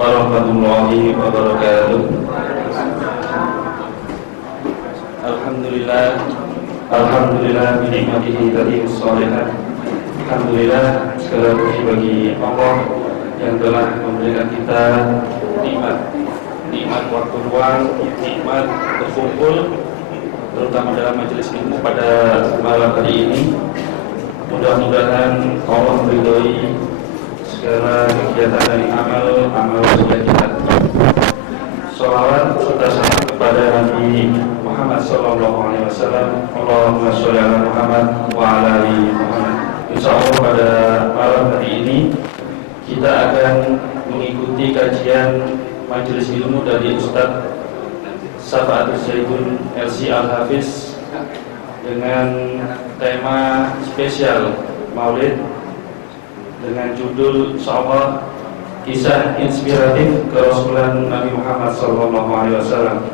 warahmatullahi wabarakatuh. Alhamdulillah binikmatihi tadimus sholihat. Alhamdulillah, segala puji bagi Allah yang telah memberikan kita nikmat waktu luang, nikmat berkumpul, terutama dalam majelis ilmu pada malam hari ini. Mudah-mudahan Allah meridhoi segala kegiatan dan amal soleh kita. Sholawat serta salam kepada Nabi Muhammad SAW. Allahumma sholli ala Muhammad wa ala ali Muhammad. Insyaallah pada malam hari ini kita akan mengikuti kajian majelis ilmu dari Ustaz Safa'atul Zaitun LC Al-Hafiz dengan tema spesial Maulid dengan judul insyaallah kisah inspiratif kerasulan Nabi Muhammad SAW.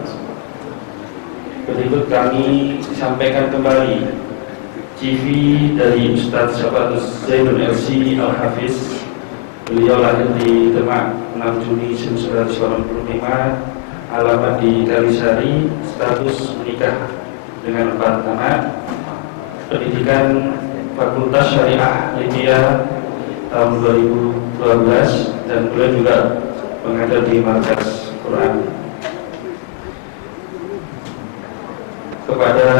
Berikut kami sampaikan kembali CV dari Ustaz Safa'atul Zaitun LC Al-Hafiz. Beliau lahir di Demak 6 Juni 1985, alamat di Kalisari, status menikah dengan 4 anak, pendidikan Fakultas Syariah Libya tahun 2012, dan beliau juga mengajar di Markas Quran. Kepada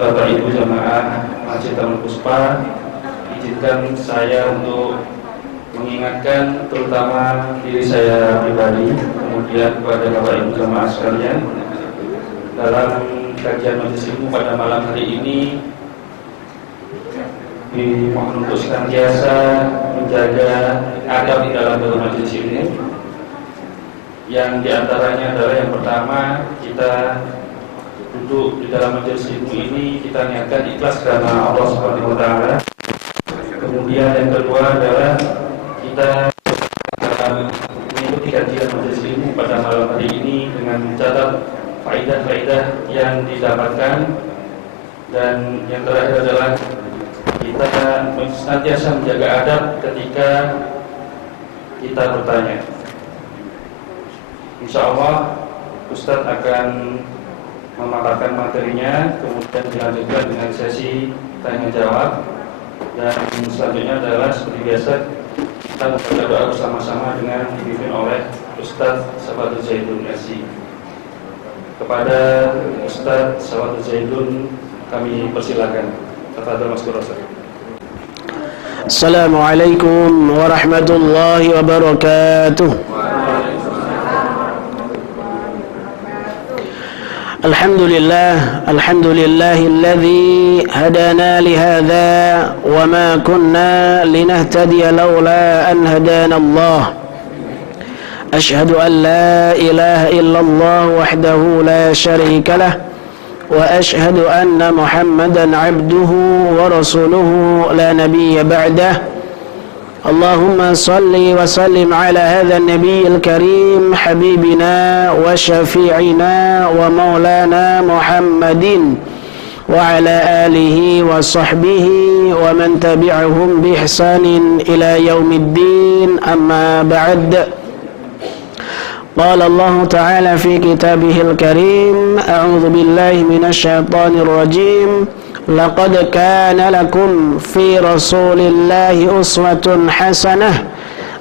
Bapak Ibu jamaah Masjid Taman Puspa, izinkan saya untuk mengingatkan terutama diri saya pribadi, kemudian kepada Bapak Ibu jamaah sekalian, dalam kajian majelis ilmu pada malam hari ini dimohon untuk senantiasa menjaga adab di dalam majelis ilmu, yang diantaranya adalah yang pertama, kita duduk di dalam majelis ilmu ini kita niatkan ikhlas karena Allah Subhanahu wa taala. Kemudian yang kedua adalah kita mengikuti kajian majelis ilmu pada malam hari ini dengan mencatat faedah-faedah yang didapatkan, dan yang terakhir adalah kita senantiasa menjaga adab ketika kita bertanya. Insyaallah Ustadz akan memaparkan materinya, kemudian dilanjutkan dengan sesi tanya jawab, dan selanjutnya adalah seperti biasa kita membaca doa bersama-sama dengan dipimpin oleh Ustaz Safa'atul Zaitun LC. Kepada Ustaz Safa'atul Zaitun kami persilakan. Tafadhol Mas Ustaz. Assalamualaikum warahmatullahi wabarakatuh. الحمد لله الذي هدانا لهذا وما كنا لنهتدي لولا أن هدانا الله أشهد أن لا إله إلا الله وحده لا شريك له وأشهد أن محمدا عبده ورسوله لا نبي بعده اللهم صل وسلم على هذا النبي الكريم حبيبنا وشفيعنا ومولانا محمد وعلى آله وصحبه ومن تبعهم بإحسان إلى يوم الدين أما بعد قال الله تعالى في كتابه الكريم أعوذ بالله من الشيطان الرجيم لقد كان لكم في رسول الله أسوة حسنة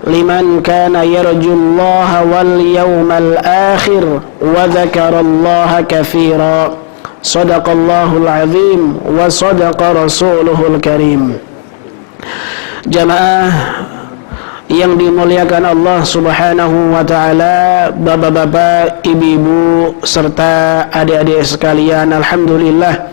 لمن كان يرجو الله واليوم الآخر وذكر الله كثيرا صدق الله العظيم وصدق رسوله الكريم. Jamaah yang dimuliakan Allah Subhanahu wa taala, bapak-bapak, ibu-ibu serta adik-adik sekalian, alhamdulillah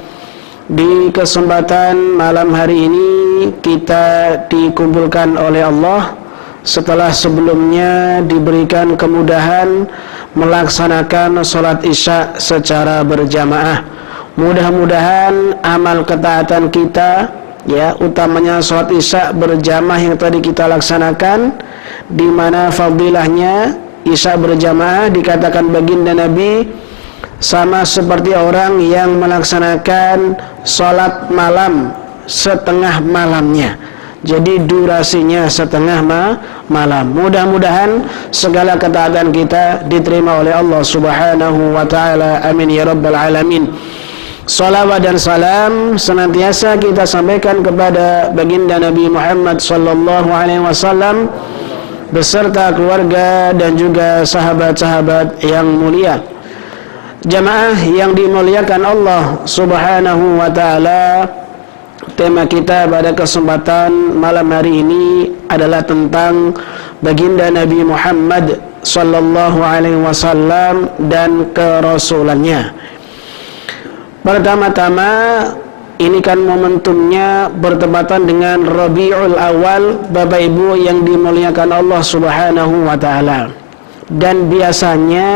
di kesempatan malam hari ini kita dikumpulkan oleh Allah setelah sebelumnya diberikan kemudahan melaksanakan sholat isya secara berjamaah. Mudah-mudahan amal ketaatan kita, ya, utamanya sholat isya berjamaah yang tadi kita laksanakan, di mana fadilahnya isya berjamaah dikatakan baginda Nabi sama seperti orang yang melaksanakan sholat malam setengah malamnya. Jadi durasinya setengah malam. Mudah-mudahan segala ketaatan kita diterima oleh Allah Subhanahu wa taala. Amin ya rabbal alamin. Salawat dan salam senantiasa kita sampaikan kepada baginda Nabi Muhammad sallallahu alaihi wasallam beserta keluarga dan juga sahabat-sahabat yang mulia. Jamaah yang dimuliakan Allah Subhanahu wa taala, tema kita pada kesempatan malam hari ini adalah tentang baginda Nabi Muhammad sallallahu alaihi wasallam dan kerasulannya. Pertama-tama, ini kan momentumnya bertepatan dengan Rabiul Awal, Bapak Ibu yang dimuliakan Allah Subhanahu wa taala. Dan biasanya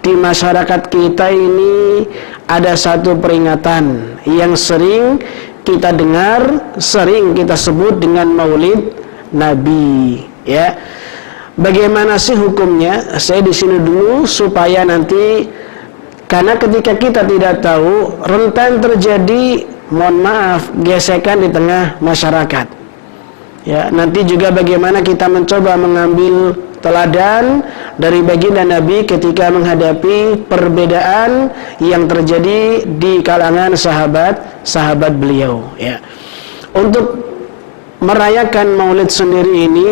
di masyarakat kita ini ada satu peringatan yang sering kita dengar, sering kita sebut dengan Maulid Nabi, ya. Bagaimana sih hukumnya? Saya di sini dulu supaya nanti, karena ketika kita tidak tahu, rentan terjadi, mohon maaf, gesekan di tengah masyarakat. Ya, nanti juga bagaimana kita mencoba mengambil teladan dari baginda Nabi ketika menghadapi perbedaan yang terjadi di kalangan sahabat beliau, ya. Untuk merayakan Maulid sendiri ini,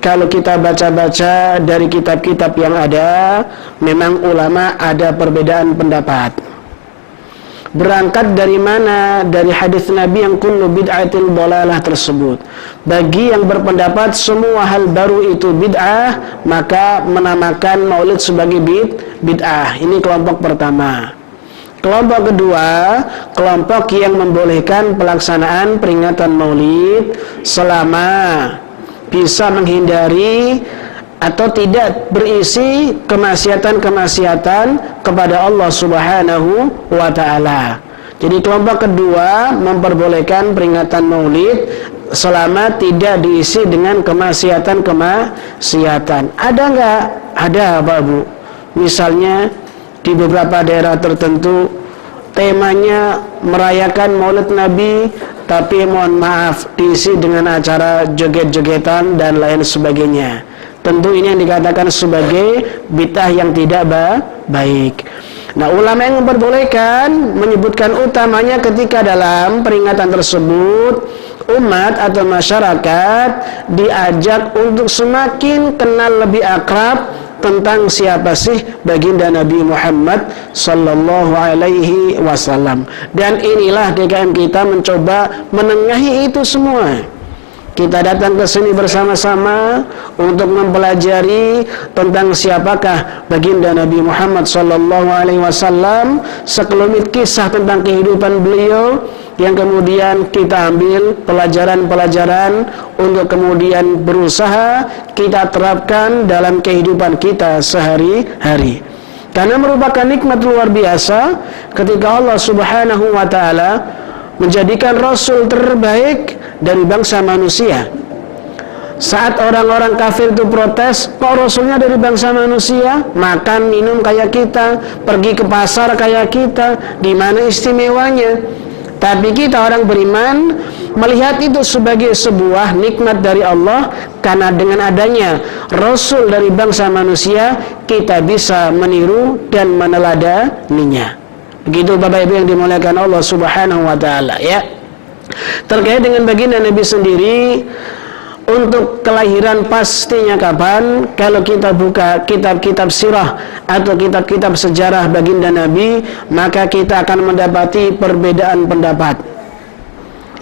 kalau kita baca-baca dari kitab-kitab yang ada, memang ulama ada perbedaan pendapat. Berangkat dari mana? Dari hadis Nabi yang kullu bid'atin dhalalah tersebut. Bagi yang berpendapat semua hal baru itu bid'ah, maka menamakan Maulid sebagai bid'ah. Ini kelompok pertama. Kelompok kedua, kelompok yang membolehkan pelaksanaan peringatan Maulid selama bisa menghindari atau tidak berisi kemaksiatan-kemaksiatan kepada Allah Subhanahu wa taala. Jadi kelompok kedua memperbolehkan peringatan Maulid selama tidak diisi dengan kemaksiatan. Ada enggak? Ada, Pak Bu. Misalnya di beberapa daerah tertentu temanya merayakan Maulid Nabi, tapi mohon maaf diisi dengan acara joget-jogetan dan lain sebagainya. Tentu ini yang dikatakan sebagai bid'ah yang tidak baik. Nah, ulama yang memperbolehkan menyebutkan utamanya ketika dalam peringatan tersebut umat atau masyarakat diajak untuk semakin kenal lebih akrab tentang siapa sih baginda Nabi Muhammad sallallahu alaihi wasallam. Dan inilah DKM kita mencoba menengahi itu semua. Kita datang ke sini bersama-sama untuk mempelajari tentang siapakah baginda Nabi Muhammad sallallahu alaihi wasallam, sekelumit kisah tentang kehidupan beliau yang kemudian kita ambil pelajaran-pelajaran untuk kemudian berusaha kita terapkan dalam kehidupan kita sehari-hari. Karena merupakan nikmat luar biasa ketika Allah Subhanahu wa taala menjadikan Rasul terbaik dari bangsa manusia. Saat orang-orang kafir itu protes, kok Rasulnya dari bangsa manusia, makan minum kayak kita, pergi ke pasar kayak kita, di mana istimewanya? Tapi kita orang beriman melihat itu sebagai sebuah nikmat dari Allah, karena dengan adanya Rasul dari bangsa manusia kita bisa meniru dan meneladaninya. Begitu Bapak Ibu yang dimuliakan Allah Subhanahu wa taala, ya. Terkait dengan baginda Nabi sendiri, untuk kelahiran pastinya kapan? Kalau kita buka kitab-kitab sirah atau kitab-kitab sejarah baginda Nabi, maka kita akan mendapati perbedaan pendapat.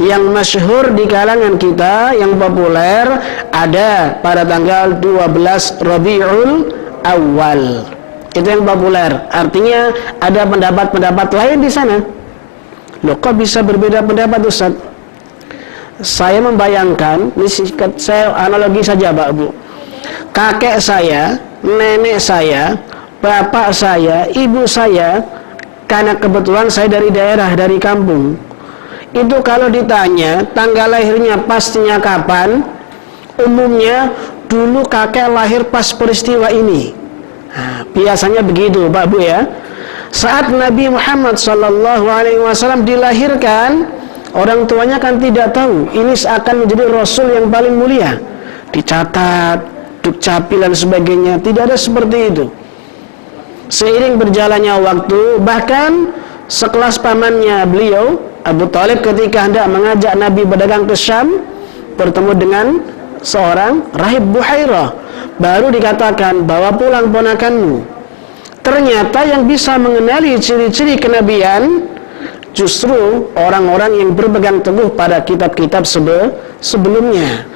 Yang masyhur di kalangan kita, yang populer, ada pada tanggal 12 Rabiul Awal. Itu yang populer. Artinya ada pendapat-pendapat lain di sana. Loh, kok bisa berbeda pendapat, Ustaz? Saya membayangkan, ini saya analogi saja, Pak Bu. Kakek saya, nenek saya, bapak saya, ibu saya, karena kebetulan saya dari daerah, dari kampung. Itu kalau ditanya tanggal lahirnya pastinya kapan, umumnya dulu kakek lahir pas peristiwa ini. Nah, biasanya begitu, Pak Bu, ya. Saat Nabi Muhammad sallallahu alaihi wasallam dilahirkan, Orang tuanya kan tidak tahu ini akan menjadi Rasul yang paling mulia. Dicatat, dukcapil dan sebagainya. Tidak ada seperti itu. Seiring berjalannya waktu, bahkan sekelas pamannya beliau, Abu Thalib, ketika hendak mengajak Nabi berdagang ke Syam, bertemu dengan seorang rahib Buhairah, baru dikatakan, bawa pulang ponakanmu. Ternyata yang bisa mengenali ciri-ciri kenabian justru orang-orang yang berpegang teguh pada kitab-kitab sebelumnya.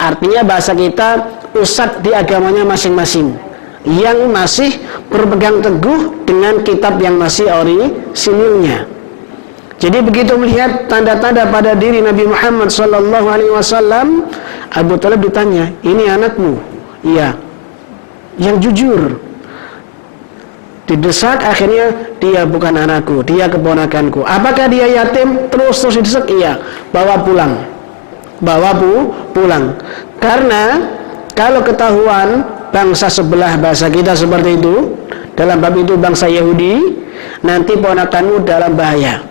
Artinya bahasa kita, ustadz di agamanya masing-masing, yang masih berpegang teguh dengan kitab yang masih orisinilnya. Jadi begitu melihat tanda-tanda pada diri Nabi Muhammad SAW, Abu Thalib ditanya, ini anakmu? Iya. Yang jujur. Didesak, akhirnya dia bukan anakku, dia keponakanku. Apakah dia yatim? Terus didesak, iya. Bawa pulang. Bawa pulang. Karena kalau ketahuan bangsa sebelah, bahasa kita seperti itu, dalam bab itu bangsa Yahudi, nanti ponakanmu dalam bahaya.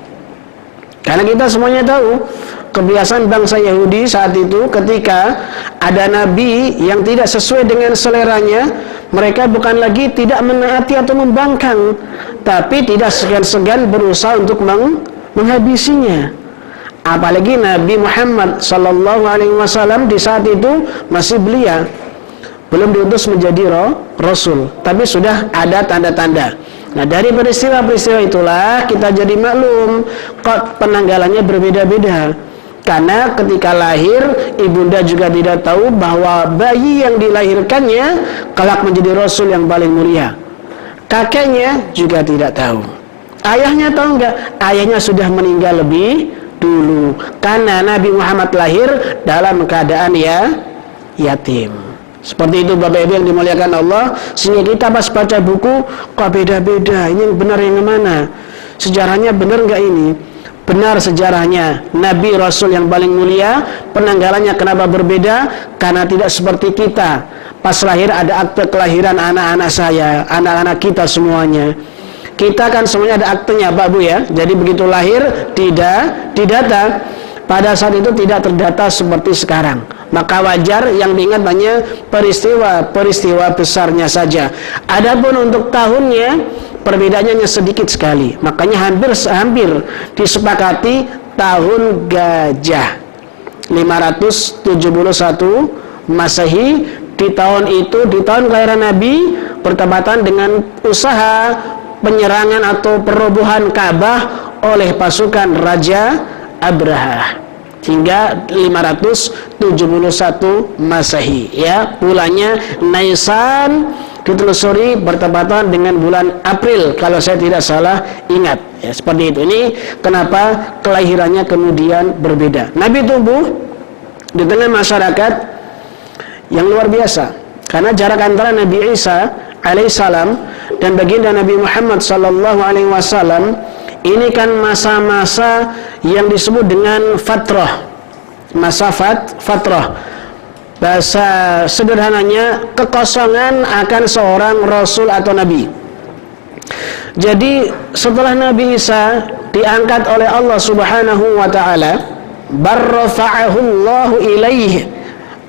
Karena kita semuanya tahu kebiasaan bangsa Yahudi saat itu, ketika ada nabi yang tidak sesuai dengan seleranya, mereka bukan lagi tidak menaati atau membangkang, tapi tidak segan-segan berusaha untuk menghabisinya. Apalagi Nabi Muhammad SAW di saat itu masih belia, belum diutus menjadi Rasul, tapi sudah ada tanda-tanda. Nah, dari peristiwa-peristiwa itulah kita jadi maklum kok penanggalannya berbeda-beda. Karena ketika lahir, ibunda juga tidak tahu bahwa bayi yang dilahirkannya kelak menjadi Rasul yang paling mulia. Kakeknya juga tidak tahu. Ayahnya tahu enggak? Ayahnya sudah meninggal lebih dulu. Karena Nabi Muhammad lahir dalam keadaan yatim. Seperti itu Bapak Ibu yang dimuliakan Allah. Sehingga kita pas baca buku, kok beda-beda, ini yang benar yang mana? Sejarahnya benar enggak ini? Benar sejarahnya, Nabi Rasul yang paling mulia. Penanggalannya kenapa berbeda? Karena tidak seperti kita. Pas lahir ada akte kelahiran anak-anak saya, anak-anak kita semuanya. Kita kan semuanya ada aktenya Pak Bu ya. Jadi begitu lahir tidak didata. Pada saat itu tidak terdata seperti sekarang. Maka wajar yang diingat hanya peristiwa besarnya saja. Adapun untuk tahunnya perbedaannya sedikit sekali. Makanya hampir disepakati tahun gajah 571 Masehi. Di tahun itu, di tahun kelahiran Nabi, bertepatan dengan usaha penyerangan atau perobohan Ka'bah oleh pasukan Raja Abraha, hingga 571 Masehi ya. Bulannya Nisan, ditelusuri bertepatan dengan bulan April kalau saya tidak salah ingat ya, seperti itu. Ini kenapa kelahirannya kemudian berbeda. Nabi tumbuh di tengah masyarakat yang luar biasa, karena jarak antara Nabi Isa alaihissalam dan baginda Nabi Muhammad sallallahu alaihi wasallam ini kan masa-masa yang disebut dengan fatrah. Masa fatrah. Bahasa sederhananya kekosongan akan seorang rasul atau nabi. Jadi setelah Nabi Isa diangkat oleh Allah Subhanahu wa taala, barrafa'ahu Allahu ilaihi.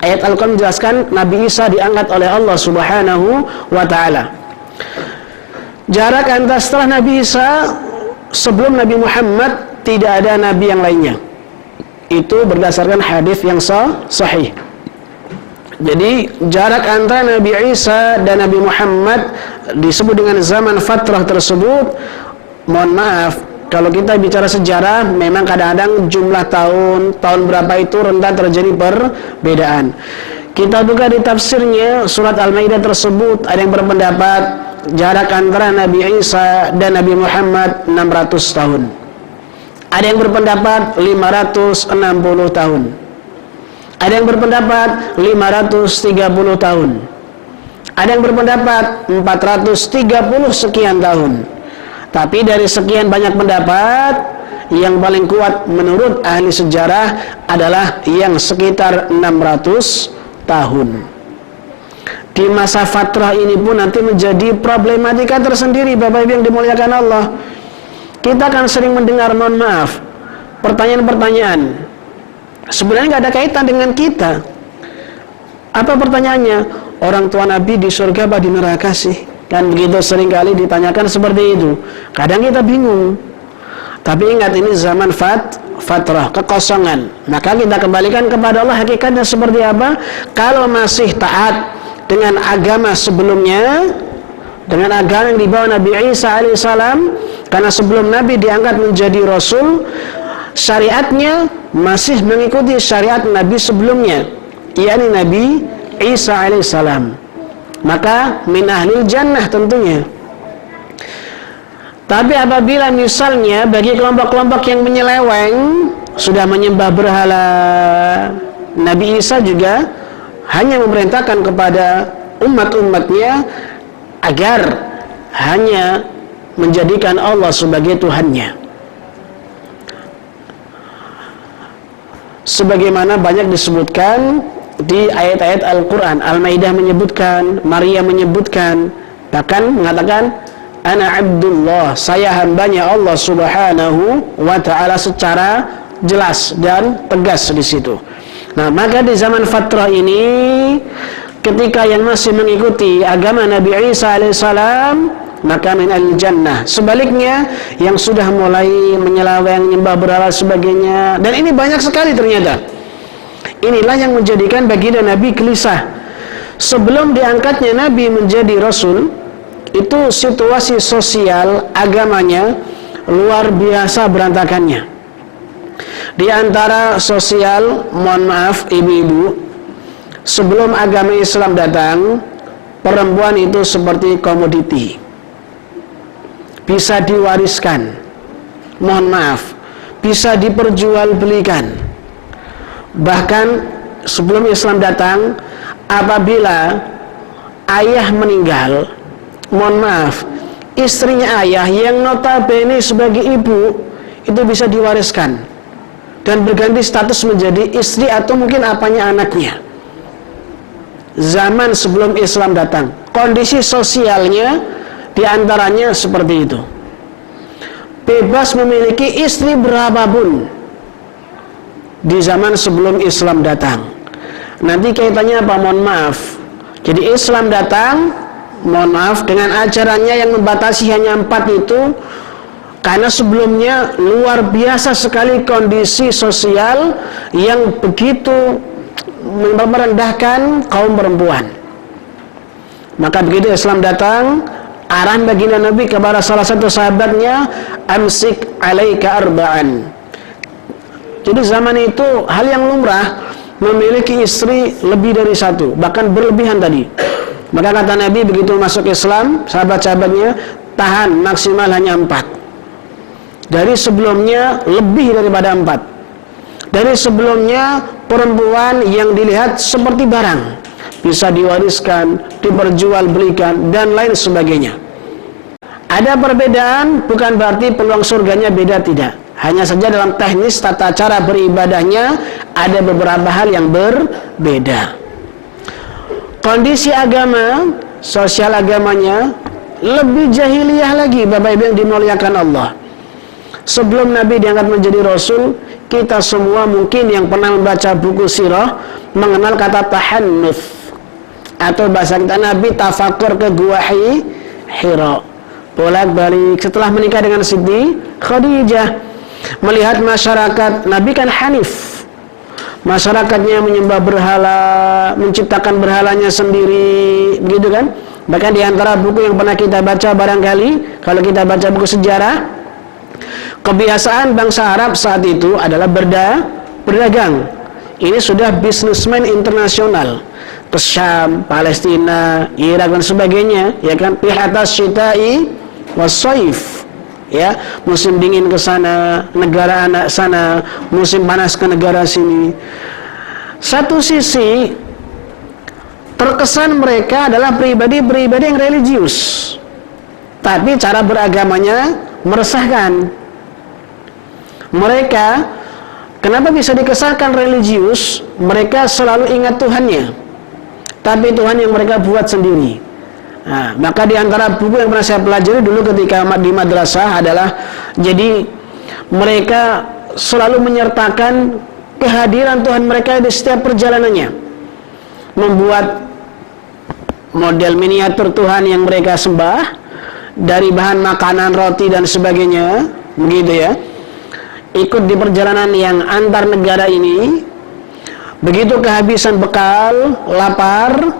Ayat Al-Qur'an menjelaskan Nabi Isa diangkat oleh Allah Subhanahu wa taala. Jarak antara setelah Nabi Isa sebelum Nabi Muhammad tidak ada nabi yang lainnya. Itu berdasarkan hadis yang sahih. Jadi jarak antara Nabi Isa dan Nabi Muhammad disebut dengan zaman fatrah tersebut. Mohon maaf, kalau kita bicara sejarah, memang kadang-kadang jumlah tahun berapa itu rentan terjadi perbedaan. Kita buka di tafsirnya surat Al-Maidah tersebut, ada yang berpendapat jarak antara Nabi Isa dan Nabi Muhammad 600 tahun. Ada yang berpendapat 560 tahun. Ada yang berpendapat 530 tahun. Ada yang berpendapat 430 sekian tahun. Tapi dari sekian banyak pendapat, yang paling kuat menurut ahli sejarah adalah yang sekitar 600 tahun. Di masa fatrah ini pun nanti menjadi problematika tersendiri Bapak Ibu yang dimuliakan Allah. Kita kan sering mendengar, mohon maaf, pertanyaan-pertanyaan sebenarnya nggak ada kaitan dengan kita. Apa pertanyaannya? Orang tua Nabi di surga apa di neraka sih? Kan begitu seringkali ditanyakan seperti itu. Kadang kita bingung. Tapi ingat, ini zaman fatrah, kekosongan. Maka kita kembalikan kepada Allah, hakikatnya seperti apa. Kalau masih taat dengan agama sebelumnya, dengan agama yang dibawa Nabi Isa alaihissalam, karena sebelum Nabi diangkat menjadi Rasul, syariatnya masih mengikuti syariat Nabi sebelumnya, yakni Nabi Isa alaihissalam, maka min ahlil jannah tentunya. Tapi apabila misalnya bagi kelompok-kelompok yang menyeleweng, sudah menyembah berhala, Nabi Isa juga hanya memerintahkan kepada umat-umatnya agar hanya menjadikan Allah sebagai Tuhannya. Sebagaimana banyak disebutkan di ayat-ayat Al-Quran. Al-Maidah menyebutkan, Maria menyebutkan, bahkan mengatakan Ana Abdullah, saya hambanya Allah subhanahu wa ta'ala, secara jelas dan tegas di situ. Nah, maka di zaman fatrah ini, ketika yang masih mengikuti agama Nabi Isa alaihissalam, maka min al-jannah. Sebaliknya, yang sudah mulai menyeleweng, nyembah berhala sebagainya, dan ini banyak sekali ternyata. Inilah yang menjadikan baginda Nabi gelisah. Sebelum diangkatnya Nabi menjadi Rasul, itu situasi sosial agamanya luar biasa berantakannya. Di antara sosial, mohon maaf ibu-ibu, sebelum agama Islam datang, perempuan itu seperti komoditi, bisa diwariskan, mohon maaf, bisa diperjualbelikan. Bahkan sebelum Islam datang, apabila ayah meninggal, mohon maaf, istrinya ayah yang notabene sebagai ibu itu bisa diwariskan dan berganti status menjadi istri atau mungkin apanya anaknya. Zaman sebelum Islam datang, kondisi sosialnya diantaranya seperti itu. Bebas memiliki istri berapapun di zaman sebelum Islam datang. Nanti kaitannya apa? Mohon maaf. Jadi Islam datang, mohon maaf, dengan ajarannya yang membatasi hanya 4 itu, karena sebelumnya luar biasa sekali kondisi sosial yang begitu merendahkan kaum perempuan. Maka begitu Islam datang, arahan baginda Nabi kepada salah satu sahabatnya, amsik alaika arba'an. Jadi zaman itu hal yang lumrah memiliki istri lebih dari 1, bahkan berlebihan tadi. Maka kata Nabi begitu masuk Islam, sahabat-sahabatnya tahan maksimal hanya 4. Dari sebelumnya lebih daripada 4. Dari sebelumnya perempuan yang dilihat seperti barang, bisa diwariskan, diperjualbelikan dan lain sebagainya. Ada perbedaan, bukan berarti peluang surganya beda, tidak. Hanya saja dalam teknis tata cara beribadahnya ada beberapa hal yang berbeda. Kondisi agama, sosial agamanya lebih jahiliyah lagi, Bapak Ibu yang dimuliakan Allah. Sebelum Nabi diangkat menjadi Rasul, kita semua mungkin yang pernah membaca buku sirah mengenal kata tahannuth, atau bahasa kita Nabi tafakur ke Gua Hira, bolak-balik setelah menikah dengan Siti Khadijah. Melihat masyarakat, Nabi kan hanif, masyarakatnya menyembah berhala, menciptakan berhalanya sendiri, begitu kan? Bahkan di antara buku yang pernah kita baca barangkali, kalau kita baca buku sejarah, kebiasaan bangsa Arab saat itu adalah berdagang. Ini sudah bisnismen internasional, ke Syam, Palestina, Irak dan sebagainya, ya kan? Pihatas syita'i wassaif. Ya, musim dingin ke sana, negara anak sana, musim panas ke negara sini. Satu sisi terkesan mereka adalah pribadi-pribadi yang religius, tapi cara beragamanya meresahkan. Mereka, kenapa bisa dikesankan religius? Mereka selalu ingat Tuhannya, tapi Tuhan yang mereka buat sendiri. Nah, maka di antara buku yang pernah saya pelajari dulu ketika di madrasah adalah, jadi mereka selalu menyertakan kehadiran Tuhan mereka di setiap perjalanannya, membuat model miniatur Tuhan yang mereka sembah dari bahan makanan, roti dan sebagainya, begitu ya. Ikut di perjalanan yang antar negara ini, begitu kehabisan bekal, lapar,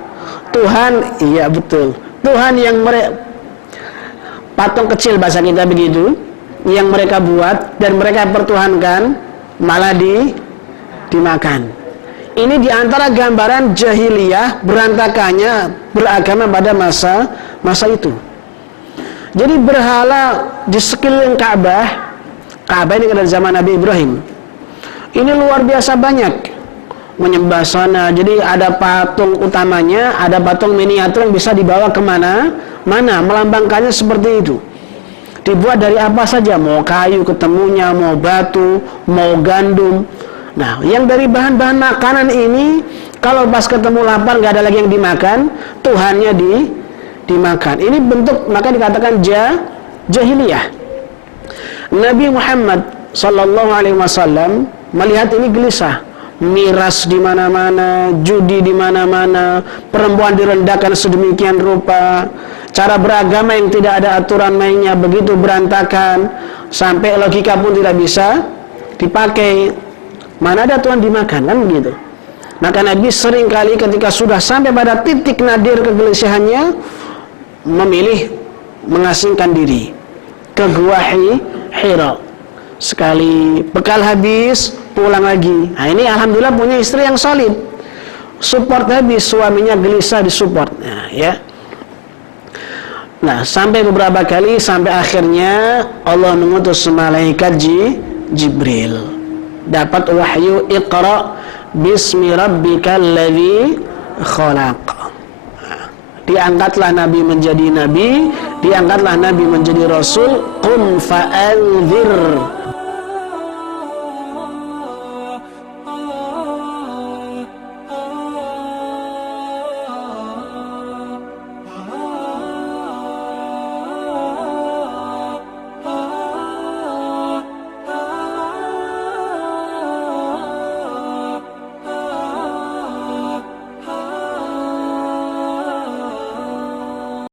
Tuhan, iya betul, Tuhan yang patung kecil bahasa kita begitu, yang mereka buat dan mereka pertuhankan malah dimakan. Ini diantara gambaran jahiliyah berantakannya beragama pada masa itu. Jadi berhala di sekeliling Ka'bah ini dari zaman Nabi Ibrahim. Ini luar biasa banyak, menyembah sana. Jadi ada patung utamanya, ada patung miniatur yang bisa dibawa kemana, melambangkannya seperti itu. Dibuat dari apa saja, mau kayu ketemunya, mau batu, mau gandum. Nah, yang dari bahan-bahan makanan ini, kalau pas ketemu lapar nggak ada lagi yang dimakan, Tuhannya dimakan. Ini bentuk, maka dikatakan jahiliyah. Nabi Muhammad sallallahu alaihi wasallam melihat ini gelisah. Miras di mana-mana, judi di mana-mana, perempuan direndahkan sedemikian rupa, cara beragama yang tidak ada aturan mainnya begitu berantakan, sampai logika pun tidak bisa dipakai. Mana ada Tuhan dimakan, kan begitu. Maka Nabi sering kali ketika sudah sampai pada titik nadir kegelisahannya, memilih mengasingkan diri ke Gua Hira. Sekali bekal habis, pulang lagi. Nah, ini alhamdulillah punya istri yang solid, support habis, suaminya gelisah disupport. Nah, ya. Nah, sampai beberapa kali, sampai akhirnya Allah mengutus malaikat Jibril. Dapat wahyu, Iqra bismi rabbikal ladzi khalaq. Diangkatlah Nabi menjadi Nabi, diangkatlah Nabi menjadi Rasul. Qum fa'anzir